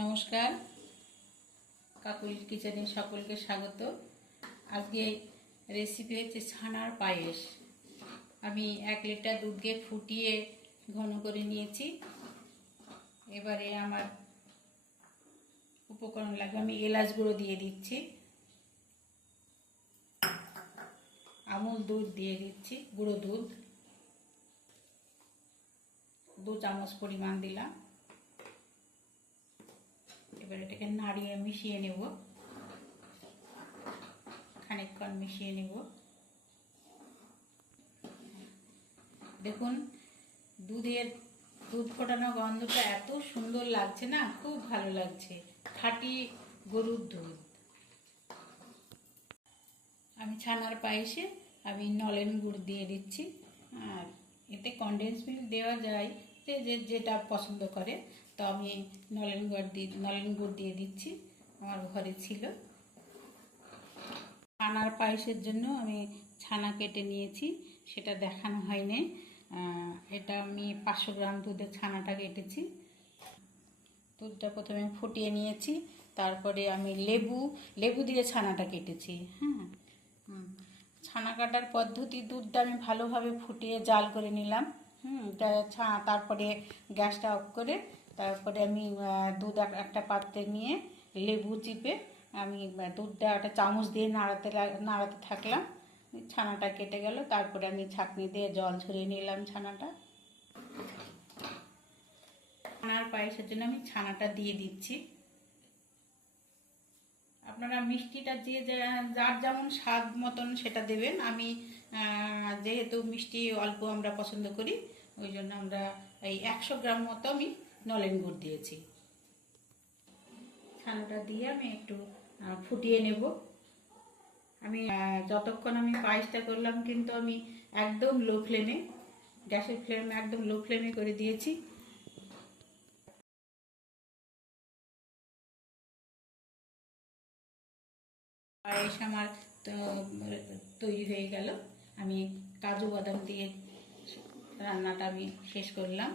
নমস্কার। কাকুল কিচেনে সকলকে স্বাগত। আজকে রেসিপি হচ্ছে ছানার পায়েস। আমি এক লিটার দুধকে ফুটিয়ে ঘন করে নিয়েছি। এবারে আমার উপকরণ লাগবে আমি এলাচ গুঁড়ো দিয়ে দিচ্ছি। আমুল দুধ দিয়ে দিচ্ছি, গুঁড়ো দুধ। দু চামচ পরিমাণ দিলাম। এবার এটাকে নাড়িয়ে মিশিয়ে নেব। খানিকক্ষণ মিশিয়ে নেব। দেখুন, দুধের, দুধ ফোটানো গন্ধটা এত সুন্দর লাগছে না? খুব ভালো লাগছে। খাঁটি গরুর দুধ। আমি ছানার পায়েসে আমি নলেন গুড় দিয়ে দিচ্ছি। আর এতে কনডেন্স মিল্ক দেওয়া যায়। যে, যেটা পছন্দ করে। তো আমি নলেন গুড় দিয়ে নলেন গুড় দিয়ে দিচ্ছি, আমার ঘরে ছিল। ছানার পায়েসের জন্য আমি ছানা কেটে নিয়েছি, সেটা দেখানো হয়নি। এটা আমি পাঁচশো গ্রাম দুধের ছানাটা কেটেছি। দুধটা প্রথমে ফুটিয়ে নিয়েছি, তারপরে আমি লেবু লেবু দিয়ে ছানাটা কেটেছি হ্যাঁ। ছানা কাটার পদ্ধতি দুধটা আমি ভালোভাবে ফুটিয়ে জাল করে নিলাম, হুম তারপরে গ্যাসটা অফ করে তারপরে আমি দুধ এক- একটা পাত্রে নিয়ে লেবু চিপে আমি দুধটা একটা চামচ দিয়ে নাড়াতে নাড়াতে থাকলাম। ছানাটা কেটে গেল, তারপরে আমি ছাঁকনি দিয়ে জল ঝরিয়ে নিলাম ছানাটা। ছানার পায়েসের জন্য আমি ছানাটা দিয়ে দিচ্ছি। আপনারা মিষ্টিটা যা- যার যেমন স্বাদ মতন সেটা দেবেন। আমি যেহেতু মিষ্টি অল্প আমরা পছন্দ করি, ওই জন্য আমরা এই একশো গ্রাম মতো আমি নলেন গুড় দিয়েছি। ছানাটা দিয়ে আমি একটু ফুটিয়ে নেব। আমি যতক্ষণ আমি পায়েসটা করলাম কিন্তু আমি একদম লো ফ্লেমে, গ্যাসের ফ্লেম একদম লো ফ্লেমে করে দিয়েছি। পায়েস আমার তৈরি হয়ে গেল। আমি কাজু বাদাম দিয়ে রান্নাটা আমি শেষ করলাম।